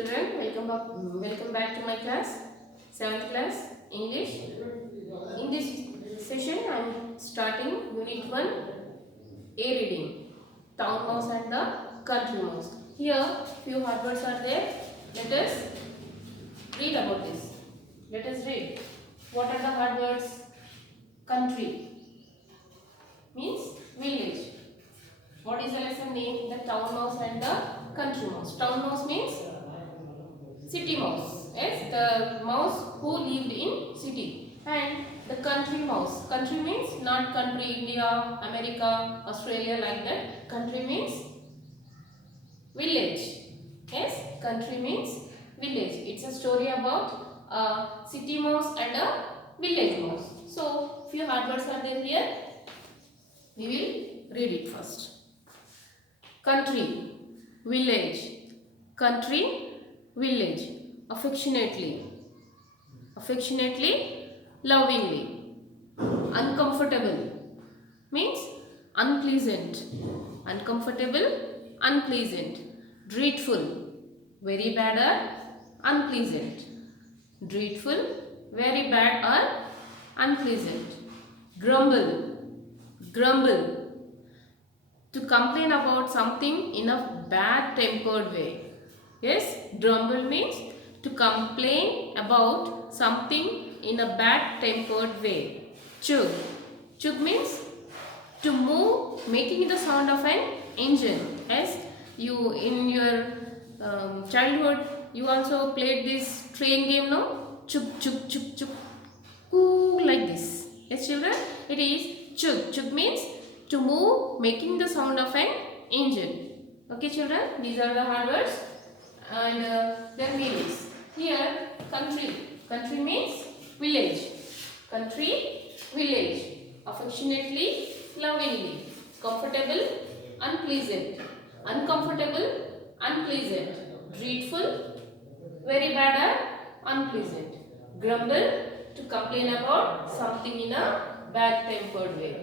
children, welcome back to my class, 7th class English. In this session, I am starting Unit 1, A reading, Town Mouse and the Country Mouse. Here, few hard words are there. Let us read about this. Let us read. What are the hard words? Country means village. What is the lesson name? The Town Mouse and the Country Mouse. Town Mouse means city mouse. Yes, the mouse who lived in city. And the country mouse. Country means not country, India, America, Australia, like that. Country means village. Yes, country means village. It's a story about a city mouse and a village mouse. So, few hard words are there here. We will read it first. Country, village, country, village, affectionately, lovingly, uncomfortable means unpleasant, uncomfortable, unpleasant, dreadful, very bad or unpleasant, dreadful, very bad or unpleasant, grumble, to complain about something in a bad tempered way. Yes, grumble means to complain about something in a bad tempered way. Chug means to move, making the sound of an engine. Yes, you in your childhood you also played this train game, no? Chug, like this. Yes, children, it is chug. Chug means to move, making the sound of an engine. Okay, children, these are the hard words and their meanings. Here, country. Country means village. Country, village. Affectionately, lovingly. Comfortable, unpleasant. Uncomfortable, unpleasant. Dreadful, very bad or unpleasant. Grumble, to complain about something in a bad tempered way.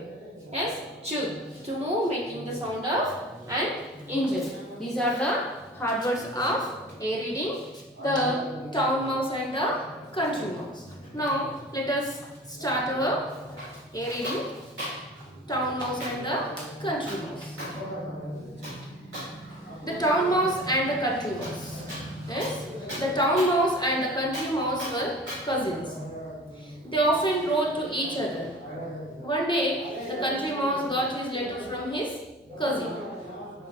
Yes, chug, to move, making the sound of an engine. These are the hard words of A reading, the town mouse and the country mouse. Now, let us start our A reading, town mouse and the country mouse. The town mouse and the country mouse. Yes, the town mouse and the country mouse were cousins. They often wrote to each other. One day, the country mouse got his letter from his cousin.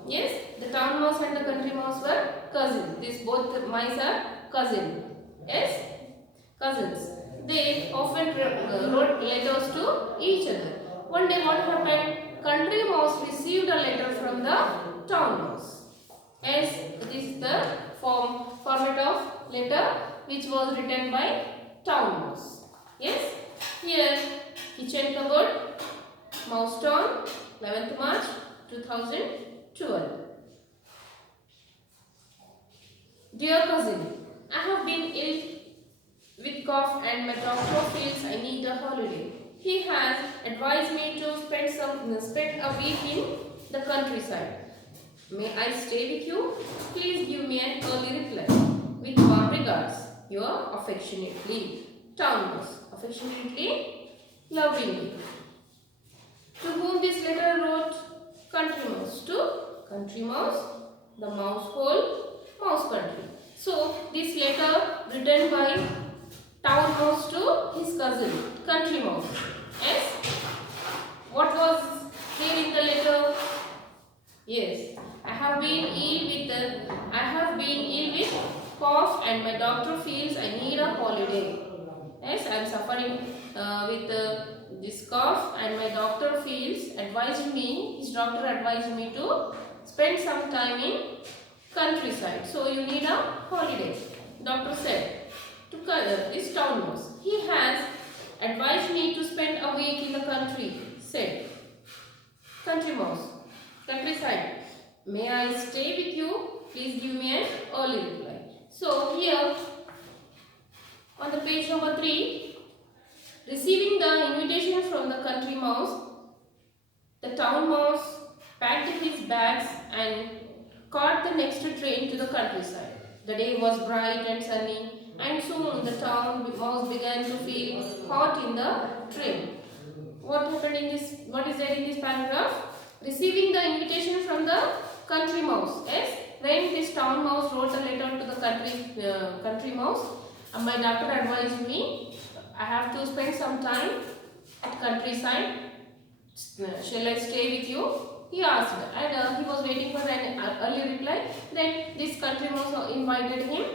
Yes, the town mouse and the country mouse were cousins. These both mice are cousins. Yes, cousins. They often wrote letters to each other. One day, what happened? Country mouse received a letter from the town mouse. Yes, this is the format of letter which was written by town mouse. Yes, here kitchen cupboard, Mouse Town, 11th March 2012. Dear cousin, I have been ill with cough and my doctor feels I need a holiday. He has advised me to spend a week in the countryside. May I stay with you? Please give me an early reply. With warm regards, your affectionately, Town Mouse. Affectionately, lovingly. To whom this letter wrote? Country mouse. To country mouse, the mouse hole, mouse country. So, this letter written by town mouse to his cousin, country mouse. Yes? What was there in the letter? Yes, I have been ill with cough and my doctor feels I need a holiday. Yes, I am suffering with this cough and my doctor his doctor advised me to spend some time in countryside. So you need a holiday. Doctor said to this town mouse. He has advised me to spend a week in the country, said country mouse. Countryside. May I stay with you? Please give me an early reply. So here on the page number 3, receiving the invitation from the country mouse, the town mouse packed his bags and caught the next train to the countryside. The day was bright and sunny, and soon the town mouse began to feel hot in the train. What happened in this? What is there in this paragraph? Receiving the invitation from the country mouse. Yes, when this town mouse wrote a letter to the country mouse, my doctor advised me I have to spend some time at countryside. Shall I stay with you? He asked, and he was waiting for an early reply. Then this country mouse invited him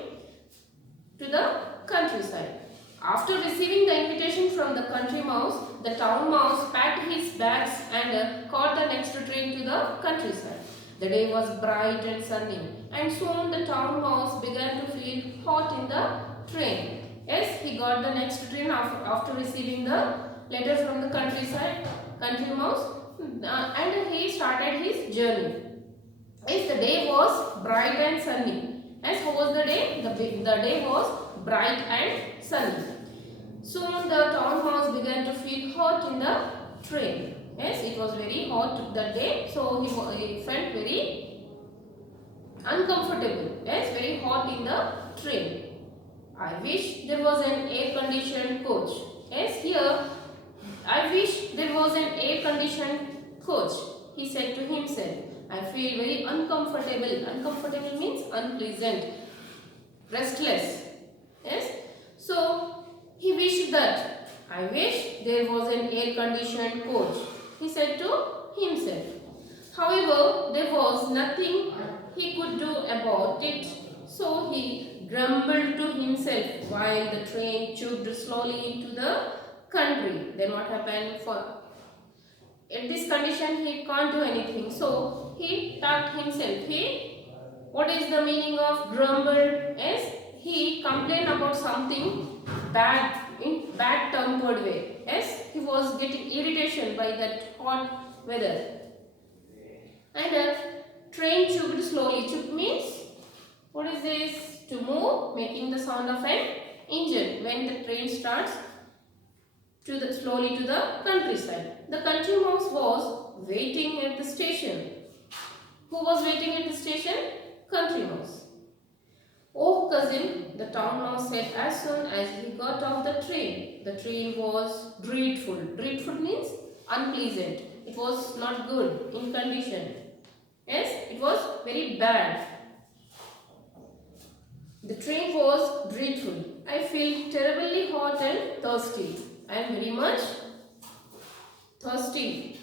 to the countryside. After receiving the invitation from the country mouse, the town mouse packed his bags and caught the next train to the countryside. The day was bright and sunny, and soon the town mouse began to feel hot in the train. Yes, he got the next train after receiving the letter from the country mouse, and he started his journey. Yes, the day was bright and sunny. Yes, how was the day? The day was bright and sunny. Soon the town mouse began to feel hot in the train. Yes, it was very hot that day, so he felt very uncomfortable. Yes, very hot in the train. I wish there was an air-conditioned coach. Yes, here I wish there was an air-conditioned coach. He said to himself, I feel very uncomfortable. Uncomfortable means unpleasant, restless. Yes, so he wished that I wish there was an air-conditioned coach. He said to himself. However, there was nothing he could do about it. So he grumbled to himself while the train chugged slowly into the country. Then what happened? In this condition, he can't do anything. So he talked himself. What is the meaning of grumbled? Yes, he complained about something bad in bad tempered way. Yes, he was getting irritation by that hot weather. And a train chugged slowly. Chug means, what is this? To move, making the sound of an engine when the train starts slowly to the countryside. The country mouse was waiting at the station. Who was waiting at the station? Country mouse. Oh cousin, the town mouse said as soon as he got off the train. The train was dreadful. Dreadful means unpleasant. It was not good in condition. Yes, it was very bad. The train was dreadful. I feel terribly hot and thirsty. I am very much thirsty.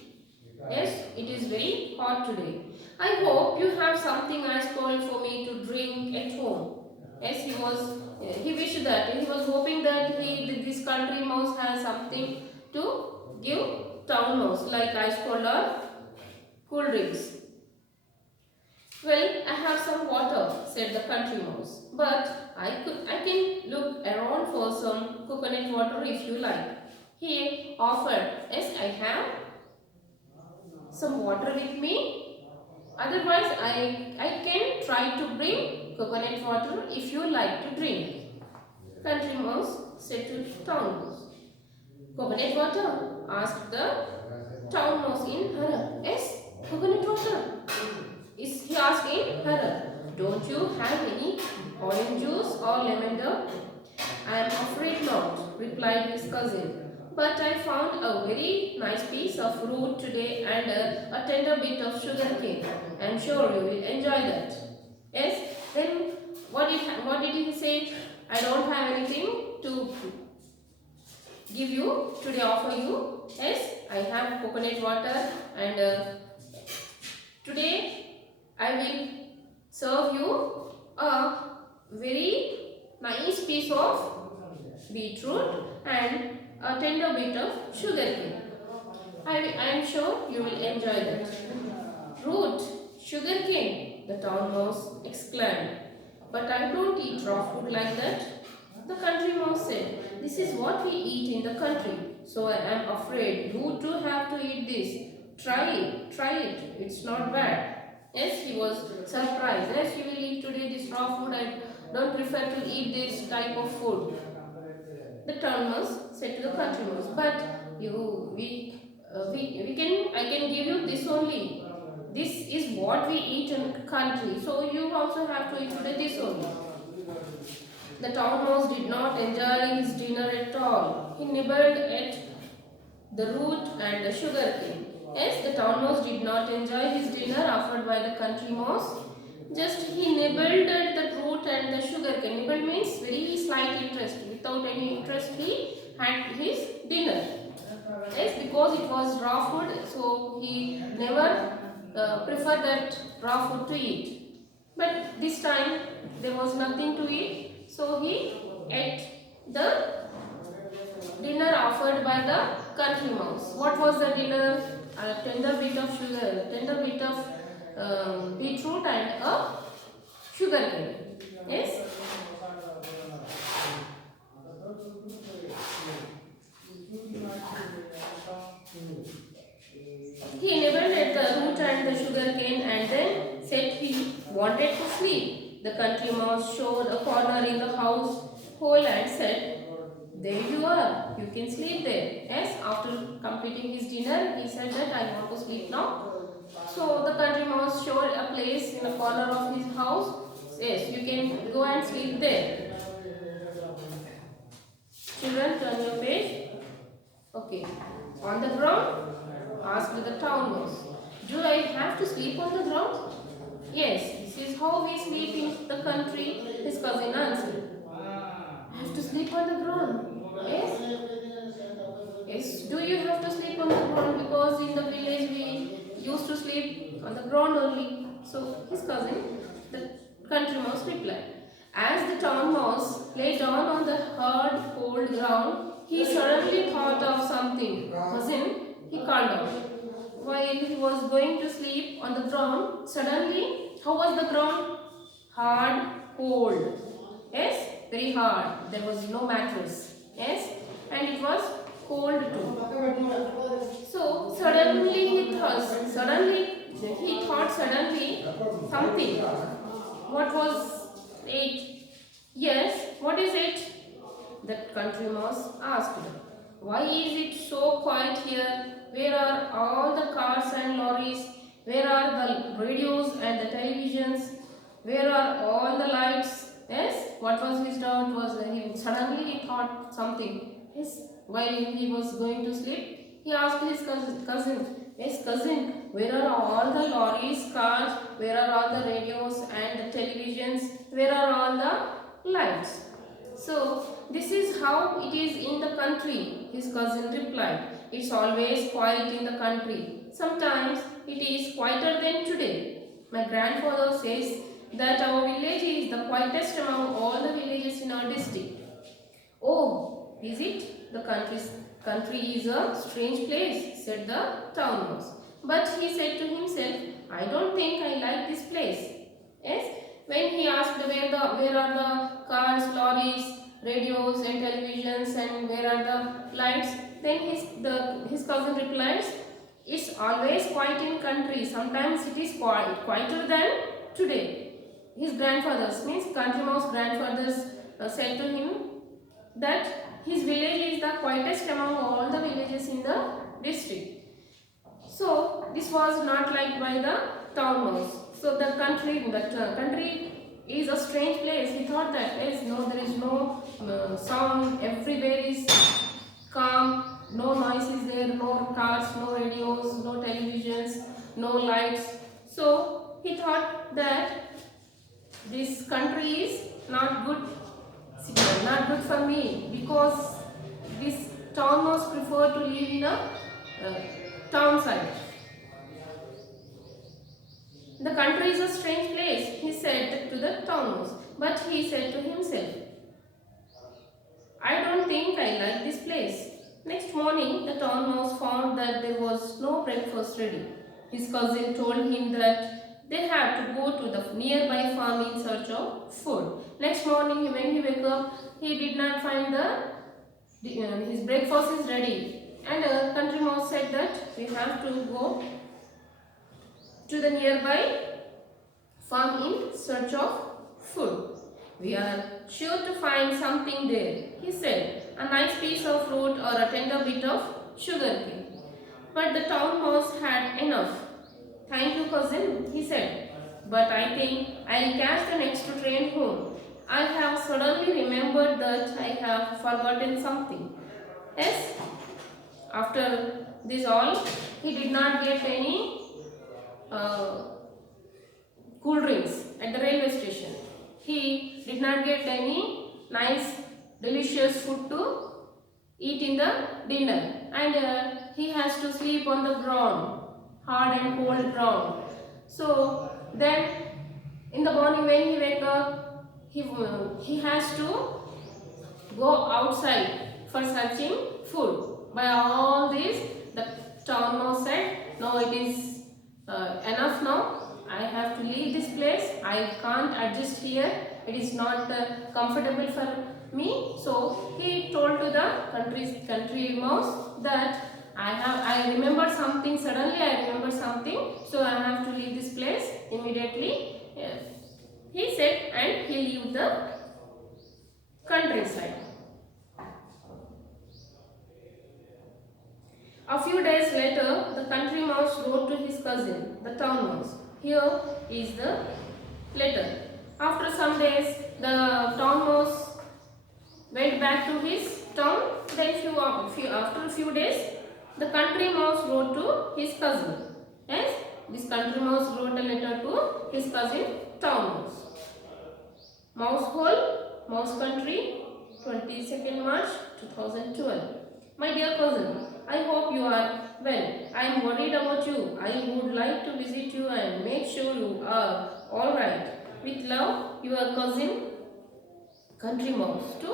Yes, it is very hot today. I hope you have something ice cold for me to drink at home. Yes, he wished that. He was hoping that this country mouse has something to give town mouse like ice cold or cool drinks. Well, I have some water, said the country mouse. But I can look around for some coconut water if you like. He offered. Yes, I have some water with me. Otherwise, I can try to bring coconut water if you like to drink. Country mouse said to town mouse. Coconut water? Asked the town mouse in horror. Yes, coconut water. He asked in horror. Don't you have any orange juice or lemon? I am afraid not, replied his cousin. But I found a very nice piece of fruit today and a tender bit of sugar cane. I am sure you will enjoy that. Yes, then what did he say? I don't have anything to give you today, offer you. Yes, I have coconut water and today I will serve you a very nice piece of beetroot and a tender bit of sugar cane. I am sure you will enjoy that. Fruit, sugar cane, the town mouse exclaimed. But I don't eat raw food like that. The country mouse said, this is what we eat in the country. So I am afraid you too have to eat this. Try it. It's not bad. Yes, he was surprised. Yes, you will eat today this raw food. I don't prefer to eat this type of food. The town mouse said to the country mouse, but I can give you this only. This is what we eat in country. So you also have to eat today this only. The town mouse did not enjoy his dinner at all. He nibbled at the root and the sugar cane. Yes, the town mouse did not enjoy his dinner offered by the country mouse. Just he nibbled at the root and the sugar cane. Nibble means very slight interest. Without any interest, he had his dinner. Yes, because it was raw food, so he never preferred that raw food to eat. But this time there was nothing to eat, so he ate the dinner offered by the country mouse. What was the dinner? A tender bit of sugar, tender bit of beetroot and a sugar cane. Yes. He nibbled at the root and the sugar cane and then said he wanted to sleep. The country mouse showed a corner in the house hole and said, "There you are, you can sleep there." Yes, after completing his dinner, he said that I want to sleep now. So the country mouse showed a place in the corner of his house. Yes, you can go and sleep there. Children, turn your page. Okay. On the ground? Asked the town mouse. Do I have to sleep on the ground? Yes, this is how we sleep in the country, his cousin answered. I have to sleep on the ground. Yes? Yes, do you have to sleep on the ground? Because in the village we used to sleep on the ground only. So his cousin, the country mouse, replied. As the town mouse lay down on the hard, cold ground, he suddenly thought of something. Cousin, he called out. While he was going to sleep on the ground, suddenly, how was the ground? Hard, cold. Yes, very hard. There was no mattress. Yes, and it was cold too. So suddenly he thought suddenly something. What was it? Yes, what is it? The country mouse asked. Why is it so quiet here? Where are all the cars and lorries? Where are the radios and the televisions? Where are all the lights? Yes, what was his doubt? Suddenly he thought something. Yes, while he was going to sleep, he asked his cousin, yes cousin, where are all the lorries, cars? Where are all the radios and the televisions? Where are all the lights? So, this is how it is in the country, his cousin replied. It's always quiet in the country. Sometimes it is quieter than today. My grandfather says that our village is the quietest among all the villages in our district. Oh, is it? The country is a strange place, said the town mouse. But he said to himself, I don't think I like this place. Yes? When he asked where are the cars, lorries, radios and televisions and where are the lights, then his cousin replies, it's always quiet in country. Sometimes it is quieter than today. His grandfathers, means country mouse grandfathers said to him that his village is the quietest among all the villages in the district. So this was not liked by the town mouse. So the country is a strange place. He thought that there is no sound. Everywhere is calm. No noise is there. No cars, no radios, no televisions, no lights. So he thought that this country is not good for me, because this town mouse prefer to live in a town side. The country is a strange place, he said to the town mouse. But he said to himself, I don't think I like this place. Next morning, the town mouse found that there was no breakfast ready. His cousin told him that they had to go to the nearby farm in search of food. Next morning, when he woke up, he did not find his breakfast is ready. And country mouse said that we have to go to the nearby farm in search of food. We are sure to find something there, he said, a nice piece of fruit or a tender bit of sugar cane. But the town mouse had enough. Thank you, cousin, he said, but I think I'll catch the next train home. I have suddenly remembered that I have forgotten something. Yes, after this all, he did not get any uh, cool drinks at the railway station. He did not get any nice, delicious food to eat in the dinner, and he has to sleep on the ground, hard and cold ground. So then, in the morning when he wake up, he has to go outside for searching food. By all this, the town mouse said, "No, it is enough now. I have to leave this place. I can't adjust here. It is not comfortable for me." So he told to the country mouse that I remember something suddenly. I remember something, so I have to leave this place immediately. He said, and he leave the countryside. A few days later, the country mouse wrote to his cousin, the town mouse. Here is the letter. After some days, the town mouse went back to his town. Then after a few days, the country mouse wrote to his cousin. Yes, this country mouse wrote a letter to his cousin, town mouse. Mouse hole, mouse country, 22nd March 2012. My dear cousin, I hope you are well. I am worried about you. I would like to visit you and make sure you are alright. With love, your cousin, country mouse to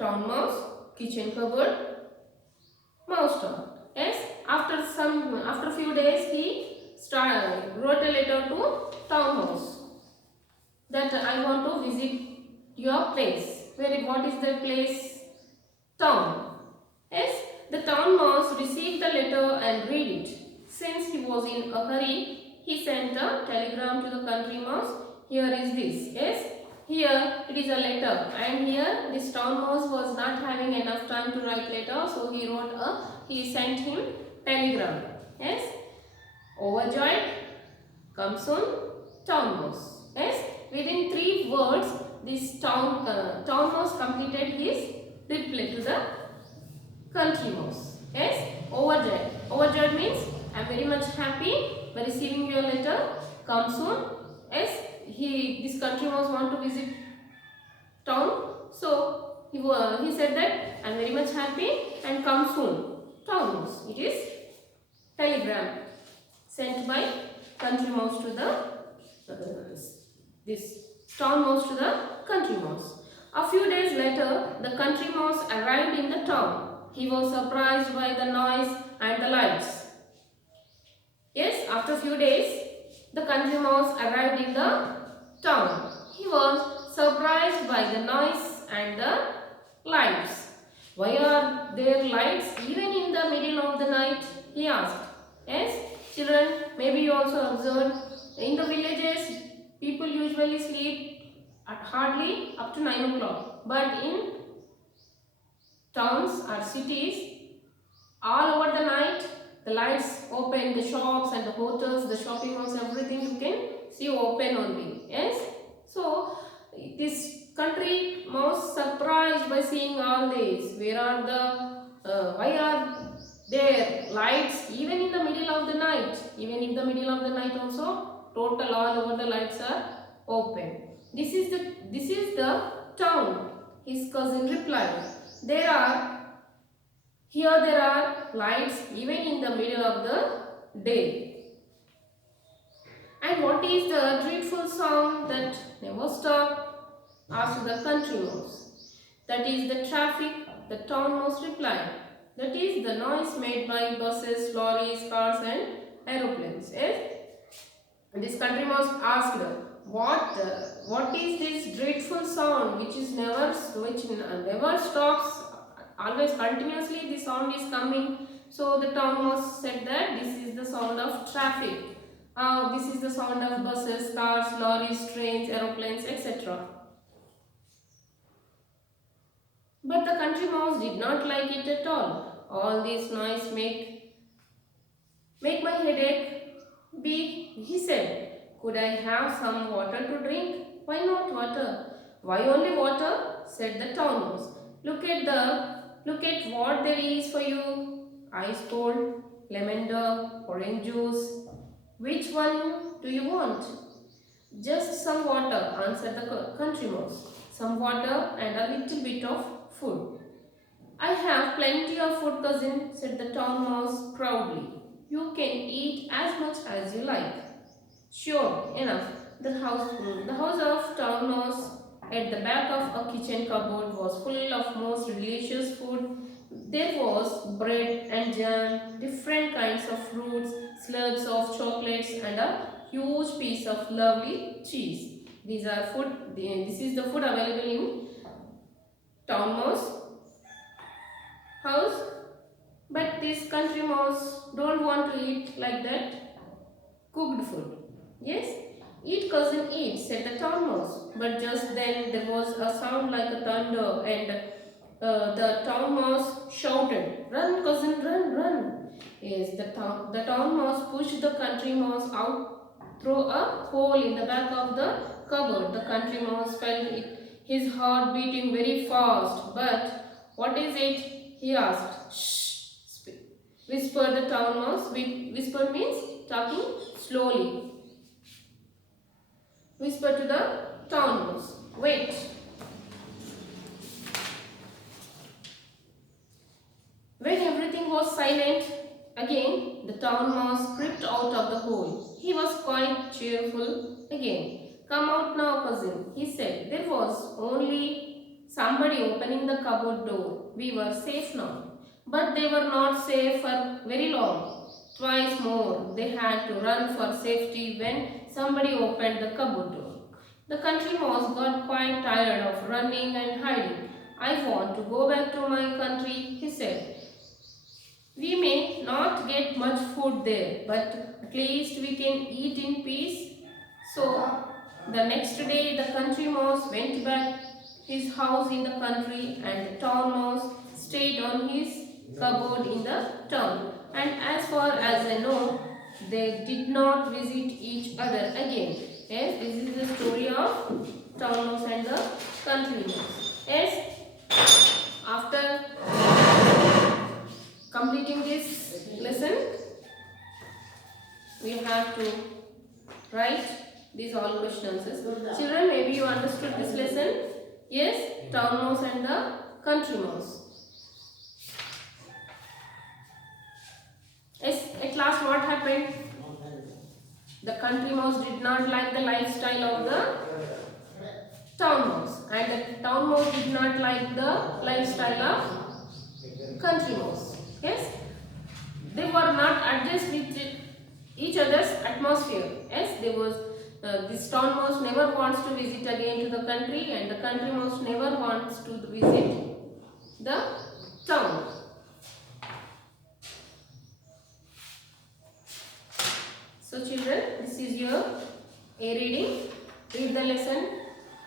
town mouse, kitchen cupboard, mouse town. Yes, after few days he wrote a letter to town mouse that I want to visit your place. What is the place? Town. Yes, the town mouse received the letter and read it. Since he was in a hurry, he sent a telegram to the country mouse. Here is this. Yes, here it is a letter, and here this town mouse was not having enough time to write letter, so he sent him telegram. Yes, overjoyed, come soon, town mouse. Yes, within 3 words, this town mouse completed his reply to the country mouse. Yes, overjoyed. Overjoyed means I am very much happy by receiving your letter. Come soon. Yes, this country mouse want to visit town, so he said that I am very much happy and come soon. Town mouse. It is telegram sent by country mouse to this town mouse to the country mouse. A few days later, the country mouse arrived in the town. He was surprised by the noise and the lights. Yes, after a few days, the country mouse arrived in the town. He was surprised by the noise and the lights. Why are there lights even in the middle of the night? He asked. Yes, children, maybe you also observed in the villages, people usually sleep at hardly up to 9 o'clock. But in towns or cities, all over the night, the lights open, the shops and the hotels, the shopping malls, everything you can see open only. Yes. So this country mouse surprised by seeing all this. Why are there lights even in the middle of the night? Even in the middle of the night also, total all over the lights are open. This is the town. His cousin replied. There are lights even in the middle of the day. And what is the dreadful sound that never stopped? Asked the country mouse. That is the traffic, the town mouse replied. That is the noise made by buses, lorries, cars and aeroplanes. Yes? And this country mouse asked, what is this dreadful sound which never stops? Always continuously the sound is coming. So the town mouse said that this is the sound of traffic. This is the sound of buses, cars, lorries, trains, aeroplanes, etc. But the country mouse did not like it at all. All this noise make my headache big, he said. Could I have some water to drink? Why not water? Why only water? Said the town mouse. Look at what there is for you. Ice cold, lavender, orange juice. Which one do you want? Just some water, answered the country mouse. Some water and a little bit of food. I have plenty of food, cousin, said the town mouse proudly. You can eat as much as you like. Sure enough, the house of town mouse at the back of a kitchen cupboard was full of most delicious food. There was bread and jam, different kinds of fruits, slabs of chocolates, and a huge piece of lovely cheese. These are food. This is the food available in town mouse house. But this country mouse don't want to eat like that cooked food. Yes, eat cousin eat, said the town mouse. But just then there was a sound like a thunder, and the town mouse shouted, "Run, cousin, run, run!" Yes, the town mouse pushed the country mouse out through a hole in the back of the cupboard. The country mouse felt his heart beating very fast. But what is it? He asked. Shh, whispered the town mouse. Whisper means talking slowly. Whisper to the town mouse. Wait. When everything was silent, again the town mouse crept out of the hole. He was quite cheerful again. Come out now, cousin, he said. There was only somebody opening the cupboard door. We were safe now. But they were not safe for very long. Twice more they had to run for safety when somebody opened the cupboard door. The country mouse got quite tired of running and hiding. I want to go back to my country, he said. We may not get much food there, but at least we can eat in peace. So, the next day the country mouse went back his house in the country, and the town mouse stayed on his cupboard in the town. And as far as I know, they did not visit each other again. Yes, this is the story of town mouse and the country mouse. Yes, after completing this lesson, we have to write these all question answers. Children, maybe you understood this lesson. Yes, town mouse and the country mouse. Yes, at last what happened? The country mouse did not like the lifestyle of the town mouse, and the town mouse did not like the lifestyle of country mouse. Yes, they were not adjust with each other's atmosphere. Yes, there was this town mouse never wants to visit again to the country, and the country mouse never wants to visit the town. So children, this is your A reading. Read the lesson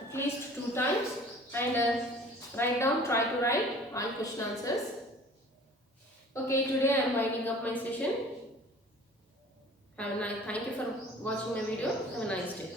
at least 2 times and try to write all question answers. Okay, today I am winding up my session. Thank you for watching my video. Have a nice day.